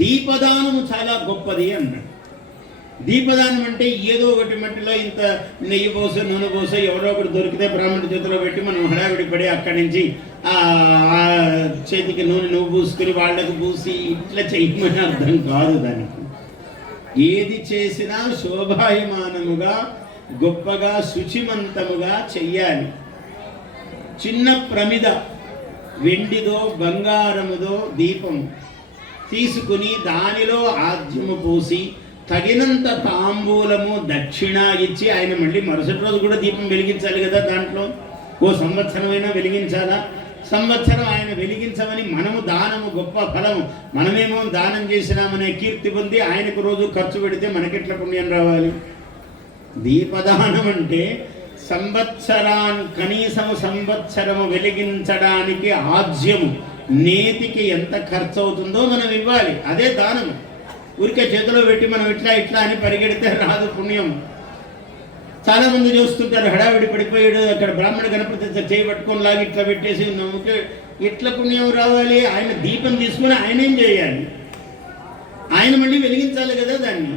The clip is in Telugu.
దీపదానము చాలా గొప్పది అన్నాడు. దీపదానం అంటే ఏదో ఒకటి మట్టిలో ఇంత నెయ్యి పోసో నూనె పోసో ఎవరో ఒకటి దొరికితే బ్రాహ్మణుడి చేతిలో పెట్టి మనం హడావిడి పడి అక్కడి నుంచి ఆ చేతికి నూనె నువ్వు పూసుకుని వాళ్ళకు పూసి ఇట్లా చెయ్యమని అర్థం కాదు. దానికి ఏది చేసినా శోభాయమానముగా గొప్పగా శుచిమంతముగా చెయ్యాలి. చిన్న ప్రమిద వెండిదో బంగారముదో దీపం తీసుకుని దానిలో ఆద్యము పోసి తగినంత తాంబూలము దక్షిణ ఇచ్చి ఆయన మళ్ళీ మరుసటి రోజు కూడా దీపం వెలిగించాలి కదా. దాంట్లో ఓ సంవత్సరమైనా వెలిగించాలా? సంవత్సరం ఆయన వెలిగించమని మనము దానము గొప్ప ఫలము, మనమేమో దానం చేసినామనే కీర్తి పొంది ఆయనకు రోజు ఖర్చు పెడితే మనకెట్ల పుణ్యం రావాలి? దీపదానం అంటే కనీసము సంవత్సరము వెలిగించడానికి ఆజ్యము నేతికి ఎంత ఖర్చు అవుతుందో మనం ఇవ్వాలి. అదే దానము. ఊరికే చేతిలో పెట్టి మనం ఇట్లా ఇట్లా అని పరిగెడితే రాదు పుణ్యం. చాలా మంది చూస్తుంటారు, హడావిడి పడిపోయాడు, అక్కడ బ్రాహ్మణ గణపతి చేయి పట్టుకొని లాగి ఇట్లా పెట్టేసి నమ్ముకే ఇట్లా పుణ్యం రావాలి. ఆయన దీపం తీసుకుని ఆయన ఏం చేయాలి? ఆయన మళ్ళీ వెలిగించాలి కదా దాన్ని.